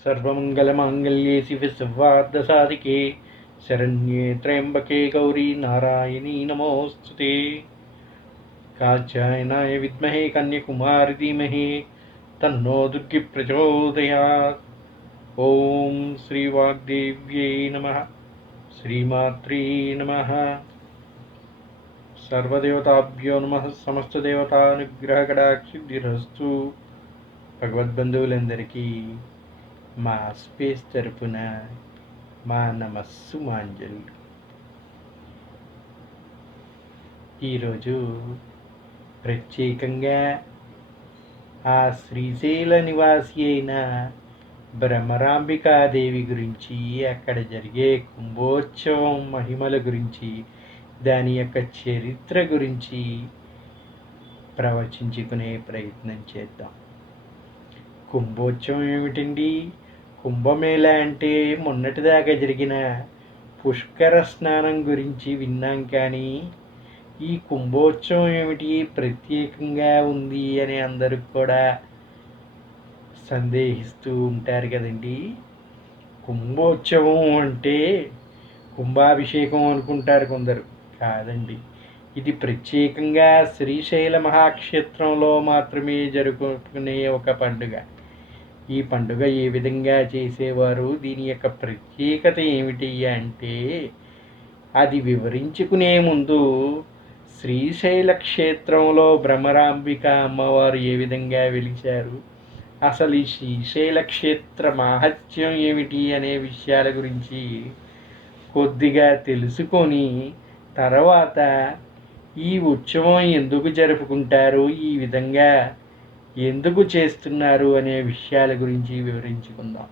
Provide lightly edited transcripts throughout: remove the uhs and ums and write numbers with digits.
सर्वमङ्गलमाङ्गल्ये शिवे सर्वार्धसाधिके शरण्ये त्र्यम्बके गौरी नारायणी नमोऽस्तुते। कात्यायनाय विद्महे कन्याकुमारी धीमहि तन्नो दुर्गी प्रचोदयात्। ॐ श्रीवाग्देव्यै नमः। श्रीमात्रे नमः। सर्वदेवताभ्यो नमः। समस्तदेवतानुग्रहकटाक्षसिद्धिरस्तु। భగవద్బంధువులందరికీ మా స్పేస్ తరపున మా నమస్సు మాంజలి. ఈరోజు ప్రత్యేకంగా ఆ శ్రీశైల నివాసి అయిన భ్రమరాంబికాదేవి గురించి, అక్కడ జరిగే కుంభోత్సవం మహిమల గురించి, దాని యొక్క చరిత్ర గురించి ప్రవచించుకునే ప్రయత్నం చేద్దాం. కుంభోత్సవం ఏమిటండి? కుంభమేళ అంటే మొన్నటిదాకా జరిగిన పుష్కర స్నానం గురించి విన్నాం, కానీ ఈ కుంభోత్సవం ఏమిటి ప్రత్యేకంగా ఉంది అని అందరూ కూడా సందేహిస్తూ ఉంటారు కదండి. కుంభోత్సవం అంటే కుంభాభిషేకం అనుకుంటారు కొందరు. కాదండి, ఇది ప్రత్యేకంగా శ్రీశైల మహాక్షేత్రంలో మాత్రమే జరుపుకునే ఒక పండుగ. ఈ పండుగ ఏ విధంగా చేసేవారు, దీని యొక్క ప్రత్యేకత ఏమిటి అంటే, అది వివరించుకునే ముందు శ్రీశైల క్షేత్రంలో భ్రమరాంబిక అమ్మవారు ఏ విధంగా వెలిచారు, అసలు ఈ శ్రీశైల క్షేత్ర మహత్యం ఏమిటి అనే విషయాల గురించి కొద్దిగా తెలుసుకొని తర్వాత ఈ ఉత్సవం ఎందుకు జరుపుకుంటారు, ఈ విధంగా ఎందుకు చేస్తున్నారు అనే విషయాల గురించి వివరించుకుందాం.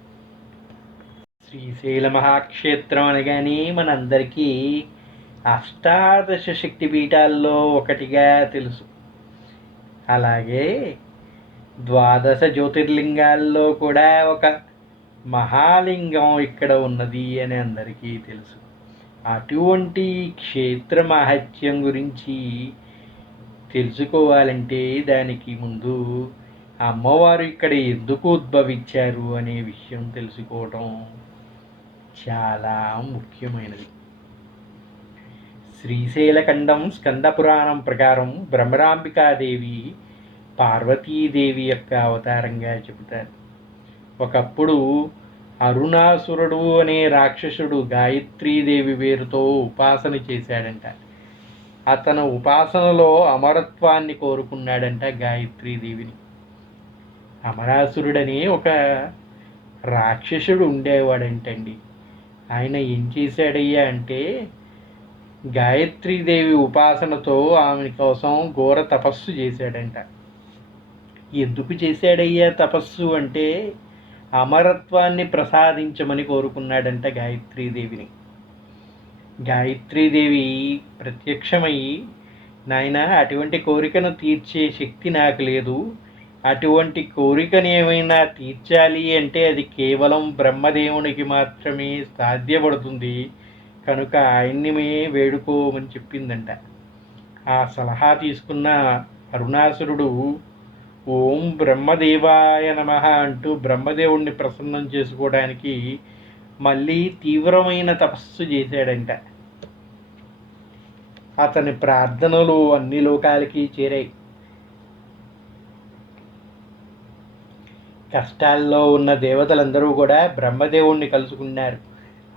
శ్రీశైల మహాక్షేత్రం అనగానే మనందరికీ అష్టాదశ శక్తి పీఠాల్లో ఒకటిగా తెలుసు. అలాగే ద్వాదశ జ్యోతిర్లింగాల్లో కూడా ఒక మహాలింగం ఇక్కడ ఉన్నది అని అందరికీ తెలుసు. అటువంటి క్షేత్ర మహత్యం గురించి తెలుసుకోవాలంటే దానికి ముందు అమ్మవారు ఇక్కడ ఎందుకు ఉద్భవించారు అనే విషయం తెలుసుకోవడం చాలా ముఖ్యమైనది. శ్రీశైలఖండం స్కంద పురాణం ప్రకారం భ్రమరాంబికాదేవి పార్వతీదేవి యొక్క అవతారంగా చెబుతారు. ఒకప్పుడు అరుణాసురుడు అనే రాక్షసుడు గాయత్రీదేవి పేరుతో ఉపాసన చేశాడంట. అతను ఉపాసనలో అమరత్వాన్ని కోరుకున్నాడంట గాయత్రీదేవిని. అమరాసురుడని ఒక రాక్షసుడు ఉండేవాడంటండి. ఆయన ఏం చేశాడయ్యా అంటే, గాయత్రీదేవి ఉపాసనతో ఆమె కోసం ఘోర తపస్సు చేశాడంట. ఎందుకు చేశాడయ్యా తపస్సు అంటే, అమరత్వాన్ని ప్రసాదించమని కోరుకున్నాడంట గాయత్రీదేవిని. గాయత్రీదేవి ప్రత్యక్షమై, నాయన అటువంటి కోరికను తీర్చే శక్తి నాకు లేదు, అటువంటి కోరికను ఏమైనా తీర్చాలి అంటే అది కేవలం బ్రహ్మదేవునికి మాత్రమే సాధ్యపడుతుంది, కనుక ఆయన్ని వేడుకోమని చెప్పిందంట. ఆ సలహా తీసుకున్న అరుణాసురుడు ఓం బ్రహ్మదేవాయ నమః అంటూ బ్రహ్మదేవుణ్ణి ప్రసన్నం చేసుకోవడానికి మళ్ళీ తీవ్రమైన తపస్సు చేశాడంట. అతని ప్రార్థనలు అన్ని లోకాలకి చేరాయి. కష్టాల్లో ఉన్న దేవతలందరూ కూడా బ్రహ్మదేవుణ్ణి కలుసుకున్నారు.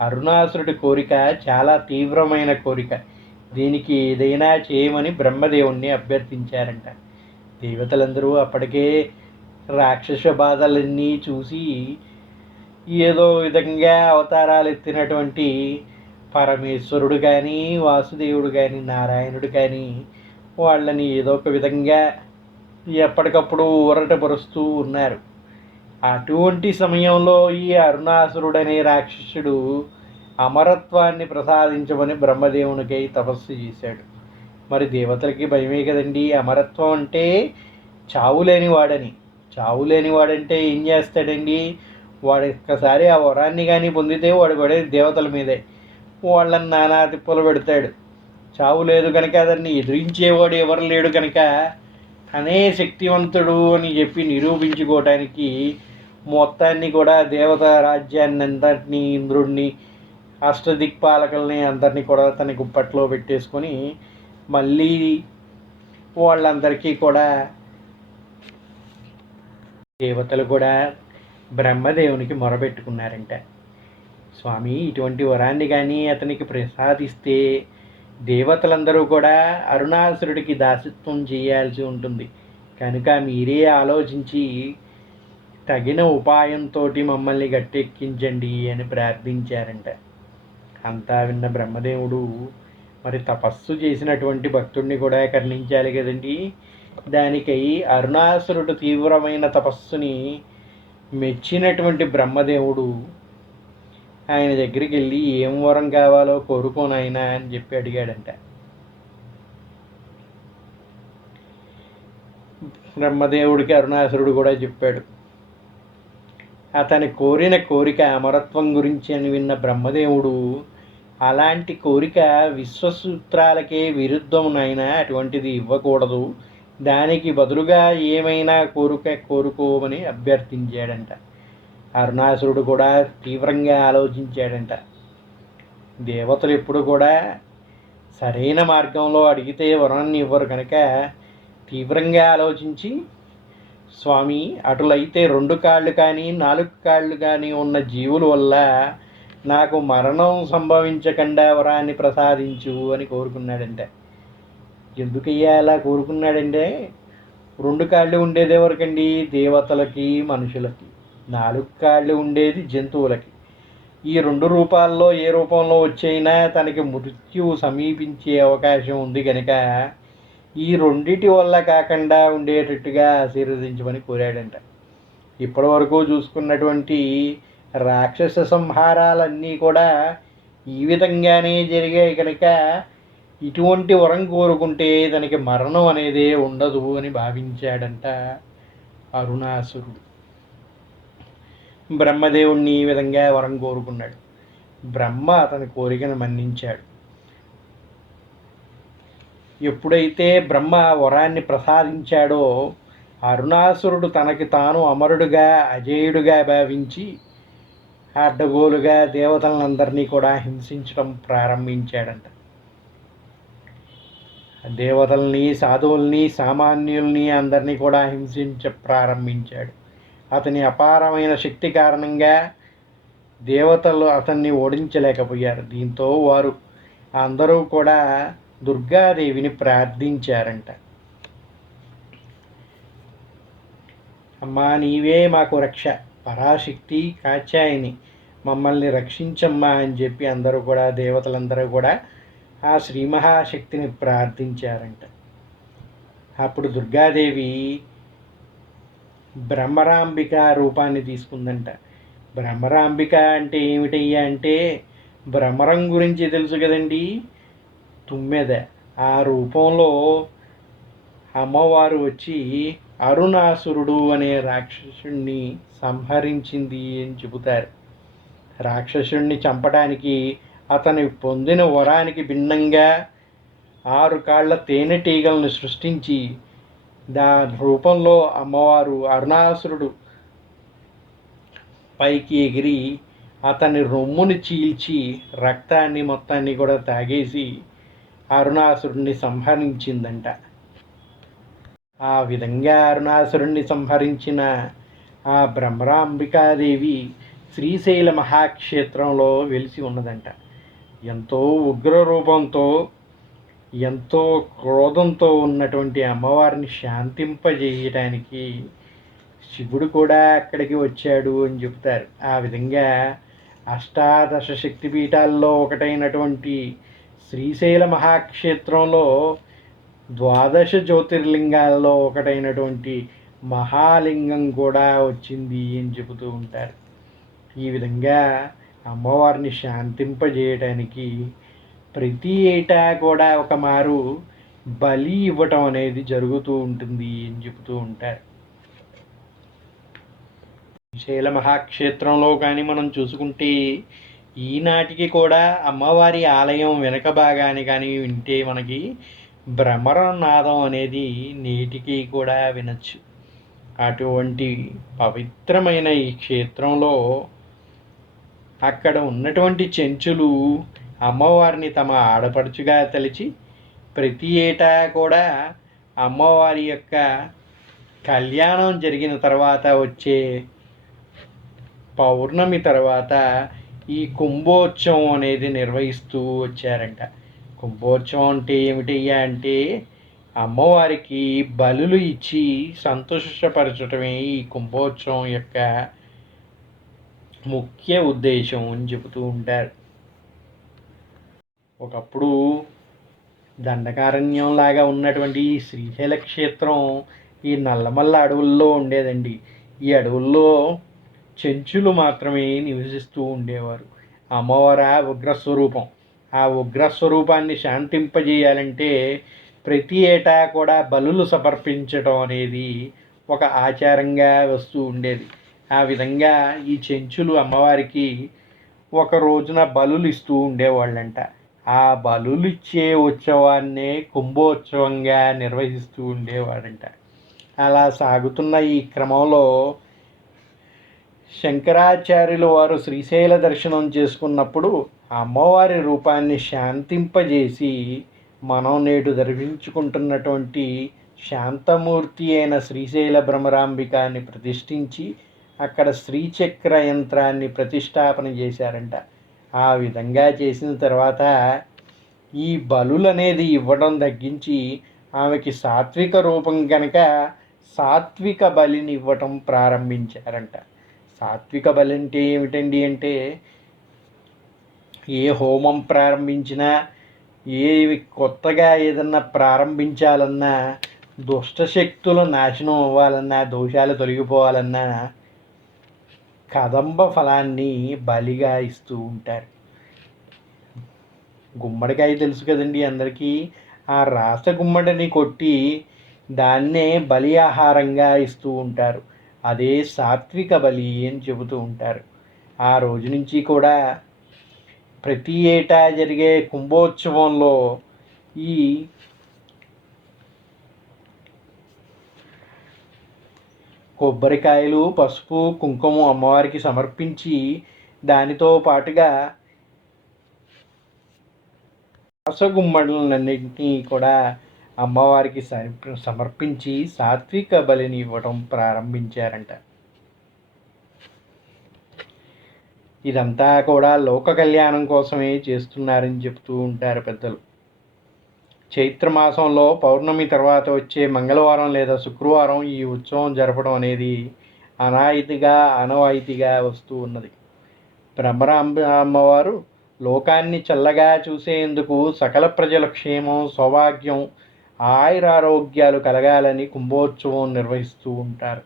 అరుణాసురుడి కోరిక చాలా తీవ్రమైన కోరిక, దీనికి ఏదైనా చేయమని బ్రహ్మదేవుణ్ణి అభ్యర్థించారంట. దేవతలందరూ అప్పటికే రాక్షస బాధలన్నీ చూసి ఏదో విధంగా అవతారాలు ఎత్తినటువంటి పరమేశ్వరుడు కానీ, వాసుదేవుడు కానీ, నారాయణుడు కానీ వాళ్ళని ఏదో ఒక విధంగా ఎప్పటికప్పుడు ఊరటపరుస్తూ ఉన్నారు. అటువంటి సమయంలో ఈ అరుణాసురుడనే రాక్షసుడు అమరత్వాన్ని ప్రసాదించమని బ్రహ్మదేవునికై తపస్సు చేశాడు. మరి దేవతలకి భయమే కదండి. అమరత్వం అంటే చావు లేనివాడని. చావు లేనివాడంటే ఏం చేస్తాడండి, వాడు ఒక్కసారి ఆ వరాన్ని కానీ పొందితే వాడు పడే దేవతల మీదే, వాళ్ళని నానా తిప్పలు పెడతాడు. చావు లేదు కనుక అతన్ని ఎదిరించేవాడు ఎవరు లేడు కనుక తనే శక్తివంతుడు అని చెప్పి నిరూపించుకోవటానికి మొత్తాన్ని కూడా దేవత రాజ్యాన్ని అందరినీ, ఇంద్రుడిని, అష్టదిక్పాలకుల్ని అందరినీ కూడా తన గుప్పట్లో పెట్టేసుకొని మళ్ళీ వాళ్ళందరికీ కూడా దేవతలు కూడా బ్రహ్మదేవునికి మొరబెట్టుకున్నారంట. స్వామి, ఇటువంటి వరాన్ని కానీ అతనికి ప్రసాదిస్తే దేవతలందరూ కూడా అరుణాసురుడికి దాసత్వం చేయాల్సి ఉంటుంది, కనుక మీరే ఆలోచించి తగిన ఉపాయంతో మమ్మల్ని గట్టెక్కించండి అని ప్రార్థించారంట. అంతా విన్న బ్రహ్మదేవుడు మరి తపస్సు చేసినటువంటి భక్తుడిని కూడా కరుణించాలి కదండి. దానికై అరుణాసురుడు తీవ్రమైన తపస్సుని మెచ్చినటువంటి బ్రహ్మదేవుడు ఆయన దగ్గరికి వెళ్ళి ఏం వరం కావాలో కోరుకోనాయనా అని చెప్పి అడిగాడంట. బ్రహ్మదేవుడికి అరుణాసురుడు కూడా చెప్పాడు. అతని కోరిన కోరిక అమరత్వం గురించి అని విన్న బ్రహ్మదేవుడు, అలాంటి కోరిక విశ్వసూత్రాలకే విరుద్ధం నాయన, అటువంటిది ఇవ్వకూడదు, దానికి బదులుగా ఏమైనా కోరుకోమని అభ్యర్థించాడంట. అరుణాసురుడు కూడా తీవ్రంగా ఆలోచించాడంట. దేవతలు ఎప్పుడు కూడా సరైన మార్గంలో అడిగితే వరాన్ని ఇవ్వరు కనుక తీవ్రంగా ఆలోచించి, స్వామి, అటులైతే 2 కాళ్ళు కానీ 4 కాళ్ళు కానీ ఉన్న జీవుల వల్ల నాకు మరణం సంభవించకుండా వరాన్ని ప్రసాదించు అని కోరుకున్నాడంటే. ఎందుకయ్యా అలా కోరుకున్నాడంటే, 2 కాళ్ళు ఉండేది ఎవరికండి? దేవతలకి, మనుషులకి. 4 కాళ్ళు ఉండేది జంతువులకి. ఈ 2 రూపాల్లో ఏ రూపంలో వచ్చైనా తనకి మృత్యువు సమీపించే అవకాశం ఉంది కనుక ఈ రెండిటి వల్ల కాకుండా ఉండేటట్టుగా ఆశీర్వదించమని కోరాడంట. ఇప్పటి వరకు చూసుకున్నటువంటి రాక్షస సంహారాలన్నీ కూడా ఈ విధంగానే జరిగాయి కనుక ఇటువంటి వరం కోరుకుంటే తనకి మరణం అనేదే ఉండదు అని భావించాడంట అరుణాసురుడు. బ్రహ్మదేవుణ్ణి ఈ విధంగా వరం కోరుకున్నాడు. బ్రహ్మ అతని కోరికను మన్నించాడు. ఎప్పుడైతే బ్రహ్మ వరాన్ని ప్రసాదించాడో అరుణాసురుడు తనకి తాను అమరుడుగా, అజేయుడుగా భావించి అడ్డగోలుగా దేవతలందరినీ కూడా హింసించడం ప్రారంభించాడంట. దేవతల్ని, సాధువుల్ని, సామాన్యుల్ని అందరినీ కూడా ప్రారంభించాడు. అతని అపారమైన శక్తి కారణంగా దేవతలు అతన్ని ఓడించలేకపోయారు. దీంతో వారు అందరూ కూడా దుర్గాదేవిని ప్రార్థించారంట. అమ్మా, నీవే మాకు రక్ష, పరాశక్తి, కాచాయిని, మమ్మల్ని రక్షించమ్మా అని చెప్పి అందరూ కూడా, దేవతలందరూ కూడా ఆ శ్రీ మహాశక్తిని ప్రార్థించారంట. అప్పుడు దుర్గాదేవి బ్రహ్మరాంబిక రూపాన్ని తీసుకుందంట. బ్రహ్మరాంబిక అంటే ఏమిటయ్యా అంటే, భ్రమరం గురించి తెలుసు కదండి, తుమ్మెద. ఆ రూపంలో అమ్మవారు వచ్చి అరుణాసురుడు అనే రాక్షసుణ్ణి సంహరించింది అని చెబుతారు. రాక్షసుణ్ణి చంపడానికి అతని పొందిన వరానికి భిన్నంగా 6 కాళ్ళ తేనెటీగలను సృష్టించి దాని రూపంలో అమ్మవారు అరుణాసురుడు పైకి ఎగిరి అతని రొమ్ముని చీల్చి రక్తాన్ని మొత్తాన్ని కూడా తాగేసి అరుణాసురుణ్ణి సంహరించిందంట. ఆ విధంగా అరుణాసురుణ్ణి సంహరించిన ఆ బ్రహ్మరాంబికాదేవి శ్రీశైల మహాక్షేత్రంలో వెలిసి ఉన్నదంట. ఎంతో ఉగ్ర రూపంతో, ఎంతో క్రోధంతో ఉన్నటువంటి అమ్మవారిని శాంతింపజేయటానికి శివుడు కూడా అక్కడికి వచ్చాడు అని చెబుతారు. ఆ విధంగా అష్టాదశ శక్తిపీఠాల్లో ఒకటైనటువంటి శ్రీశైల మహాక్షేత్రంలో 12 జ్యోతిర్లింగాల్లో ఒకటైనటువంటి మహాలింగం కూడా వచ్చింది అని చెబుతూ ఉంటారు. ఈ విధంగా అమ్మవారిని శాంతింపజేయటానికి ప్రతి ఏటా కూడా ఒక మారు బలి ఇవ్వటం అనేది జరుగుతూ ఉంటుంది అని చెబుతూ ఉంటారు. శ్రీశైల మహాక్షేత్రంలో కానీ మనం చూసుకుంటే ఈనాటికి కూడా అమ్మవారి ఆలయం వెనక భాగాన్ని కానీ వింటే మనకి భ్రమరం నాదం అనేది నేటికి కూడా వినొచ్చు. అటువంటి పవిత్రమైన ఈ క్షేత్రంలో అక్కడ ఉన్నటువంటి చెంచులు అమ్మవారిని తమ ఆడపడుచుగా తలిచి ప్రతి ఏటా కూడా అమ్మవారి యొక్క కళ్యాణం జరిగిన తర్వాత వచ్చే పౌర్ణమి తర్వాత ఈ కుంభోత్సవం అనేది నిర్వహిస్తూ వచ్చారంట. కుంభోత్సవం అంటే ఏమిటయ్యా అంటే అమ్మవారికి బలులు ఇచ్చి సంతోషపరచటమే ఈ కుంభోత్సవం యొక్క ముఖ్య ఉద్దేశం అని చెబుతూ ఉంటారు. ఒకప్పుడు దండకారణ్యంలాగా ఉన్నటువంటి ఈ శ్రీశైల క్షేత్రం ఈ నల్లమల్ల అడవుల్లో ఉండేదండి. ఈ అడవుల్లో చెంచులు మాత్రమే నివసిస్తూ ఉండేవారు. అమ్మవారి ఉగ్రస్వరూపం. ఆ ఉగ్రస్వరూపాన్ని శాంతింపజేయాలంటే ప్రతి ఏటా కూడా బలులు సమర్పించడం అనేది ఒక ఆచారంగా వస్తూ ఉండేది. ఆ విధంగా ఈ చెంచులు అమ్మవారికి ఒక రోజున బలులు ఇస్తూ ఉండేవాళ్ళంట. ఆ బలులు ఇచ్చే ఉత్సవాన్నే కుంభోత్సవంగా నిర్వహిస్తూ ఉండేవాడంట. అలా సాగుతున్న ఈ క్రమంలో శంకరాచార్యులు వారు శ్రీశైల దర్శనం చేసుకున్నప్పుడు అమ్మవారి రూపాన్ని శాంతింపజేసి మనం నేడు దర్శించుకుంటున్నటువంటి శాంతమూర్తి అయిన శ్రీశైల భ్రమరాంబికాన్ని ప్రతిష్ఠించి అక్కడ శ్రీచక్ర యంత్రాన్ని ప్రతిష్టాపన చేశారంట. ఆ విధంగా చేసిన తర్వాత ఈ బలులు అనేది ఇవ్వడం తగ్గించి ఆమెకి సాత్విక రూపం కనుక సాత్విక బలిని ఇవ్వటం ప్రారంభించారంట. సాత్విక బలి అంటే ఏమిటండి అంటే ఏ హోమం ప్రారంభించినా కొత్తగా ఏదన్నా ప్రారంభించాలన్నా దుష్టశక్తులు నాశనం అవ్వాలన్నా దోషాలు తొలగిపోవాలన్నా కదంబ ఫలాన్ని బలిగా ఇస్తూ ఉంటారు. గుమ్మడికాయ తెలుసు కదండి అందరికీ. ఆ రాస గుమ్మడిని కొట్టి దాన్నే బలి ఆహారంగా ఇస్తూ ఉంటారు. అదే సాత్విక బలి అని చెబుతూ ఉంటారు. ఆ రోజు నుంచి కూడా ప్రతి ఏటా జరిగే కుంభోత్సవంలో ఈ కొబ్బరికాయలు, పసుపు, కుంకుమ అమ్మవారికి సమర్పించి దానితో పాటుగా రసగుమ్మడులన్నింటినీ కూడా అమ్మవారికి సమర్పించి సాత్విక బలిని ఇవ్వడం ప్రారంభించారంట. ఇదంతా కూడా లోక కళ్యాణం కోసమే చేస్తున్నారని చెప్తూ ఉంటారు పెద్దలు. చైత్రమాసంలో పౌర్ణమి తర్వాత వచ్చే మంగళవారం లేదా శుక్రవారం ఈ ఉత్సవం జరపడం అనేది ఆనవాయితీగా వస్తూ ఉన్నది. భ్రమరాంబ అమ్మవారు లోకాన్ని చల్లగా చూసేందుకు సకల ప్రజల క్షేమం, సౌభాగ్యం, ఆయురారోగ్యాలు కలగాలని కుంభోత్సవం నిర్వహిస్తూ ఉంటారు.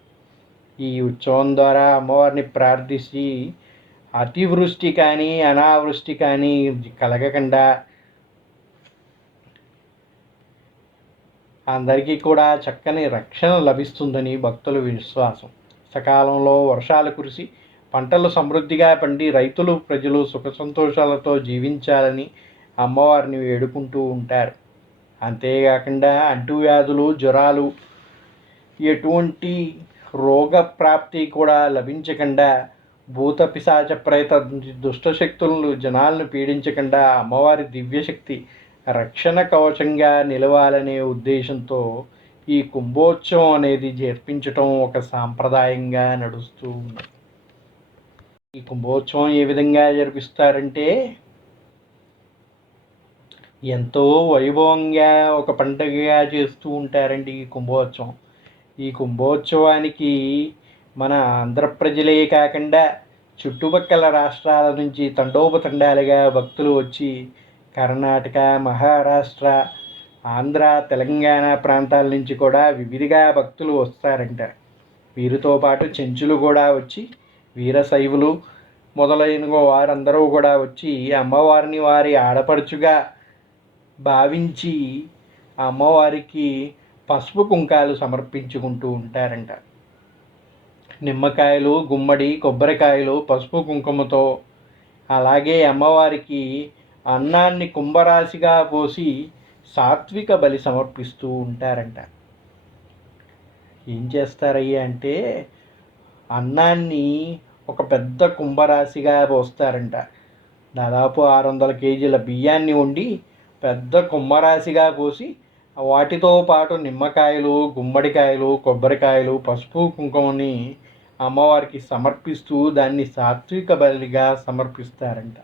ఈ ఉత్సవం ద్వారా అమ్మవారిని ప్రార్థించి అతివృష్టి కానీ అనావృష్టి కానీ కలగకుండా అందరికీ కూడా చక్కని రక్షణ లభిస్తుందని భక్తుల విశ్వాసం. సకాలంలో వర్షాలు కురిసి పంటలు సమృద్ధిగా పండి రైతులు ప్రజలు సుఖ సంతోషాలతో జీవించాలని అమ్మవారిని వేడుకుంటూ ఉంటారు. అంతేకాకుండా అంటువ్యాధులు, జ్వరాలు, ఎటువంటి రోగ ప్రాప్తి కూడా లభించకుండా భూత పిశాచ ప్రేత దుష్టశక్తులను జనాలను పీడించకుండా అమ్మవారి దివ్యశక్తి రక్షణ కవచంగా నిలవాలనే ఉద్దేశంతో ఈ కుంభోత్సవం అనేది జరిపించటం ఒక సాంప్రదాయంగా నడుస్తూ ఉంది. ఈ కుంభోత్సవం ఏ విధంగా జరిపిస్తారంటే ఎంతో వైభవంగా ఒక పండుగగా చేస్తూ ఉంటారండి ఈ కుంభోత్సవం. ఈ కుంభోత్సవానికి మన ఆంధ్ర ప్రజలే కాకుండా చుట్టుపక్కల రాష్ట్రాల నుంచి తండోపతండాలుగా భక్తులు వచ్చి కర్ణాటక, మహారాష్ట్ర, ఆంధ్ర, తెలంగాణ ప్రాంతాల నుంచి కూడా వివిధగా భక్తులు వస్తారంట. వీరితో పాటు చెంచులు కూడా వచ్చి వీరశైవులు మొదలైన వారందరూ కూడా వచ్చి అమ్మవారిని వారి ఆడపడుచుగా భావించి అమ్మవారికి పసుపు కుంకాలు సమర్పించుకుంటూ ఉంటారంట. నిమ్మకాయలు, గుమ్మడి, కొబ్బరికాయలు, పసుపు కుంకుమతో అలాగే అమ్మవారికి అన్నాన్ని కుంభరాశిగా పోసి సాత్విక బలి సమర్పిస్తూ ఉంటారంట. ఏం చేస్తారయ్యా అంటే అన్నాన్ని ఒక పెద్ద కుంభరాశిగా పోస్తారంట. దాదాపు 600 కేజీల బియ్యాన్ని వండి పెద్ద కుంభరాశిగా పోసి వాటితో పాటు నిమ్మకాయలు, గుమ్మడికాయలు, కొబ్బరికాయలు, పసుపు, కుంకుమని అమ్మవారికి సమర్పిస్తూ దాన్ని సాత్విక బలిగా సమర్పిస్తారంట.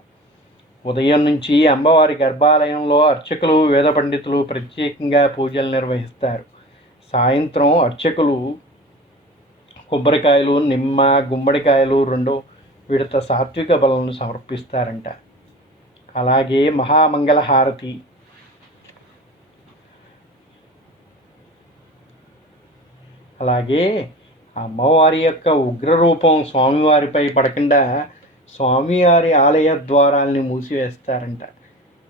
ఉదయం నుంచి అమ్మవారి గర్భాలయంలో అర్చకులు, వేద పండితులు ప్రత్యేకంగా పూజలు నిర్వహిస్తారు. సాయంత్రం అర్చకులు కొబ్బరికాయలు, నిమ్మ, గుమ్మడికాయలు 2 విడత సాత్విక బలను సమర్పిస్తారంట. అలాగే మహామంగళహారతి, అలాగే అమ్మవారి యొక్క ఉగ్రరూపం స్వామివారిపై పడకుండా స్వామివారి ఆలయ ద్వారాల్ని మూసివేస్తారంట.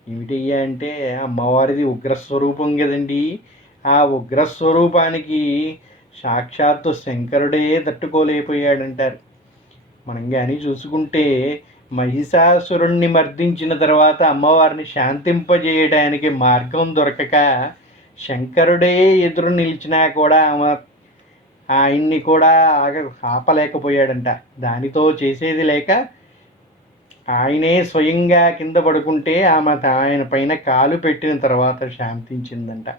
ఏమిటయ్యా అంటే అమ్మవారిది ఉగ్రస్వరూపం కదండి. ఆ ఉగ్రస్వరూపానికి సాక్షాత్తు శంకరుడే తట్టుకోలేకపోయాడంటారు. మనం కానీ చూసుకుంటే మహిషాసురుణ్ణి మర్దించిన తర్వాత అమ్మవారిని శాంతింపజేయడానికి మార్గం దొరకక శంకరుడే ఎదురు నిలిచినా కూడా ఆయన్ని కూడా ఆపలేకపోయాడంట. దానితో చేసేది లేక ఆయనే స్వయంగా కింద పడుకుంటే ఆయన పైన కాలు పెట్టిన తర్వాత శాంతించిందంట.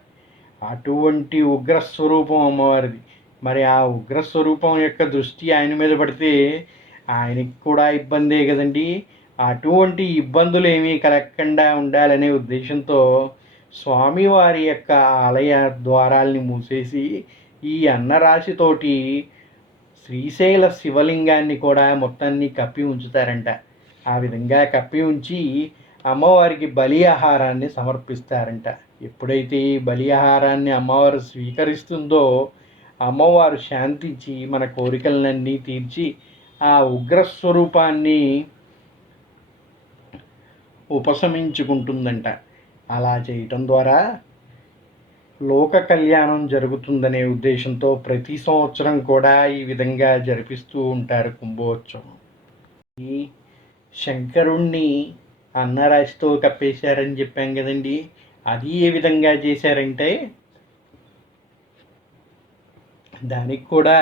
అటువంటి ఉగ్రస్వరూపం అమ్మవారిది. మరి ఆ ఉగ్రస్వరూపం యొక్క దృష్టి ఆయన మీద పడితే ఆయనకి కూడా ఇబ్బందే కదండి. అటువంటి ఇబ్బందులు ఏమీ కలగకుండా ఉండాలనే ఉద్దేశంతో స్వామివారి యొక్క ఆలయ ద్వారాల్ని మూసేసి ఈ అన్నరాశితోటి శ్రీశైల శివలింగాన్ని కూడా మొత్తాన్ని కప్పి ఉంచుతారంట. ఆ విధంగా కప్పి ఉంచి అమ్మవారికి బలి ఆహారాన్ని సమర్పిస్తారంట. ఎప్పుడైతే ఈ బలి ఆహారాన్ని అమ్మవారు స్వీకరిస్తుందో అమ్మవారు శాంతించి మన కోరికలన్నీ తీర్చి ఆ ఉగ్రస్వరూపాన్ని ఉపశమించుకుంటుందంట. అలా చేయటం ద్వారా లోక కళ్యాణం జరుగుతుందనే ఉద్దేశంతో ప్రతి సంవత్సరం కూడా ఈ విధంగా జరిపిస్తూ ఉంటారు కుంభోత్సవం. ఈ శంకరుణ్ణి అన్నరాశితో కప్పేశారని చెప్పాం కదండి. అది ఏ విధంగా చేశారంటే దానికి కూడా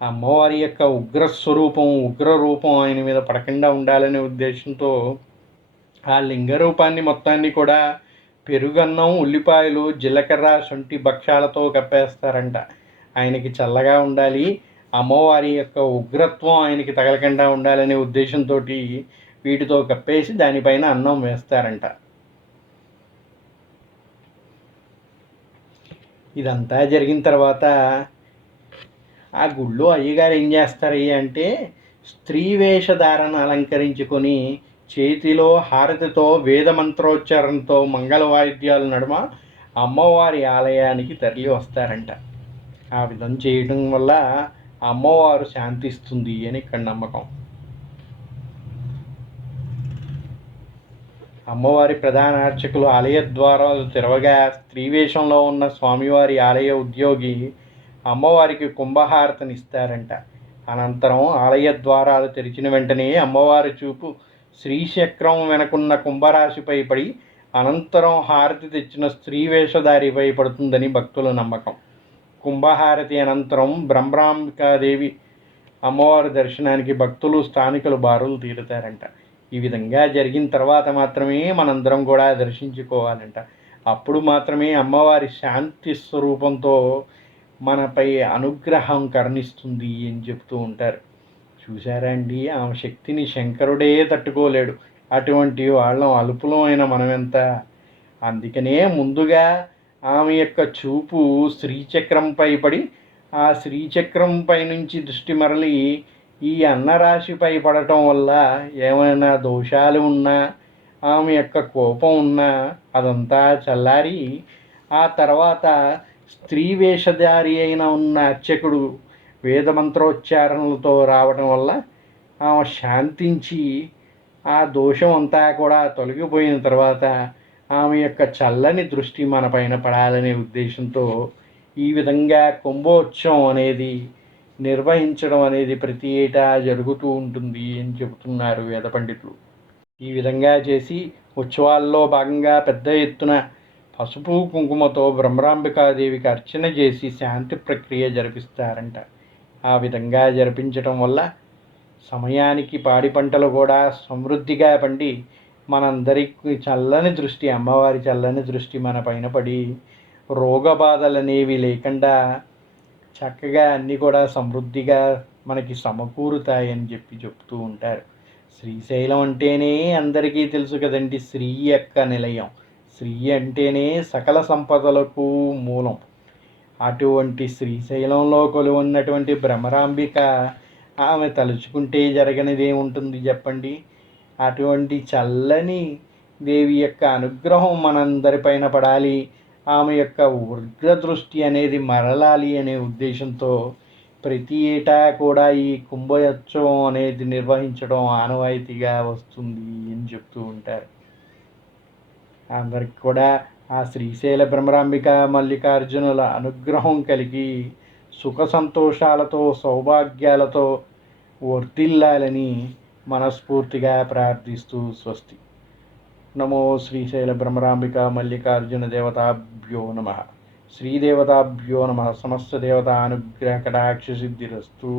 అమ్మవారి యొక్క ఉగ్రరూపం ఆయన మీద పడకుండా ఉండాలనే ఉద్దేశంతో ఆ లింగ రూపాన్ని మొత్తాన్ని కూడా పెరుగన్నం, ఉల్లిపాయలు, జీలకర్ర, శొంఠి భక్షాలతో కప్పేస్తారంట. ఆయనకి చల్లగా ఉండాలి, అమ్మవారి యొక్క ఉగ్రత్వం ఆయనకి తగలకుండా ఉండాలనే ఉద్దేశంతో వీటితో కప్పేసి దానిపైన అన్నం వేస్తారంట. ఇదంతా జరిగిన తర్వాత ఆ గుళ్ళో అయ్యగారు ఏం చేస్తారయ్య అంటే స్త్రీ వేషధారణ అలంకరించుకొని చేతిలో హారతితో వేద మంత్రోచ్చారణతో మంగళ వాయిద్యాల నడుమ అమ్మవారి ఆలయానికి తరలి వస్తారంట. ఆ విధం చేయడం వల్ల అమ్మవారు శాంతిస్తుంది అని ఇక్కడ నమ్మకం. అమ్మవారి ప్రధాన అర్చకులు ఆలయ ద్వారాలు తెరవగా స్త్రీ వేషంలో ఉన్న స్వామివారి ఆలయ ఉద్యోగి అమ్మవారికి కుంభహారతనిస్తారంట. అనంతరం ఆలయ ద్వారాలు తెరిచిన వెంటనే అమ్మవారి చూపు శ్రీచక్రం వెనకున్న కుంభరాశిపై పడి అనంతరం హారతి తెచ్చిన స్త్రీ వేషధారిపై పడుతుందని భక్తుల నమ్మకం. కుంభహారతి అనంతరం బ్రహ్మాంబికాదేవి అమ్మవారి దర్శనానికి భక్తులు, స్థానికులు బారులు తీరుతారంట. ఈ విధంగా జరిగిన తర్వాత మాత్రమే మనందరం కూడా దర్శించుకోవాలంట. అప్పుడు మాత్రమే అమ్మవారి శాంతి స్వరూపంతో మనపై అనుగ్రహం కరుణిస్తుంది అని చెప్తూ ఉంటారు. చూసారా అండి, ఆమె శక్తిని శంకరుడే తట్టుకోలేడు. అటువంటి వాళ్ళం అల్పులమైన మనమెంత. అందుకనే ముందుగా ఆమె యొక్క చూపు శ్రీచక్రంపై పడి ఆ శ్రీచక్రంపై నుంచి దృష్టి మరలి ఈ అన్నరాశిపై పడటం వల్ల ఏమైనా దోషాలు ఉన్నా, ఆమె యొక్క కోపం ఉన్నా అదంతా చల్లారి ఆ తర్వాత స్త్రీ వేషధారి అయిన ఉన్న అర్చకుడు వేదమంత్రోచ్చారణలతో రావడం వల్ల ఆమె శాంతించి ఆ దోషం అంతా కూడా తొలగిపోయిన తర్వాత ఆమె యొక్క చల్లని దృష్టి మన పైన పడాలనే ఉద్దేశంతో ఈ విధంగా కుంభోత్సవం అనేది నిర్వహించడం అనేది ప్రతి ఏటా జరుగుతూ ఉంటుంది అని చెబుతున్నారు వేద పండితులు. ఈ విధంగా చేసి ఉత్సవాల్లో భాగంగా పెద్ద ఎత్తున పసుపు కుంకుమతో భ్రమరాంబికాదేవికి అర్చన చేసి శాంతి ప్రక్రియ జరిపిస్తారంట. ఆ విధంగా జరిపించటం వల్ల సమయానికి పాడి పంటలు కూడా సమృద్ధిగా పండి మనందరికీ చల్లని దృష్టి, అమ్మవారి చల్లని దృష్టి మన పైన పడి రోగ బాధలనేవి లేకుండా చక్కగా అన్నీ కూడా సమృద్ధిగా మనకి సమకూరుతాయని చెప్తూ ఉంటారు. శ్రీశైలం అంటేనే అందరికీ తెలుసు కదండి, శ్రీ యొక్క నిలయం. శ్రీ అంటేనే సకల సంపదలకు మూలం. అటువంటి శ్రీశైలంలో కొలువున్నటువంటి భ్రమరాంబిక, ఆమె తలుచుకుంటే జరగనిది ఏముంటుంది చెప్పండి. అటువంటి చల్లని దేవి యొక్క అనుగ్రహం మనందరిపైన పడాలి, ఆమె యొక్క ఉగ్రదృష్టి అనేది మరలాలి అనే ఉద్దేశంతో ప్రతి ఏటా కూడా ఈ కుంభోత్సవం అనేది నిర్వహించడం ఆనవాయితీగా వస్తుంది అని చెప్తూ ఉంటారు. అందరికి కూడా ఆ శ్రీశైల భ్రమరాంబిక మల్లికార్జునుల అనుగ్రహం కలిగి సుఖ సంతోషాలతో సౌభాగ్యాలతో వర్ధిల్లాలని మనస్ఫూర్తిగా ప్రార్థిస్తూ స్వస్తి. నమో శ్రీశైల భ్రమరాంబిక మల్లికార్జున దేవతాభ్యో నమ. శ్రీదేవతాభ్యో నమ. సమస్త దేవతా అనుగ్రహ కటాక్ష సిద్ధిరస్తు.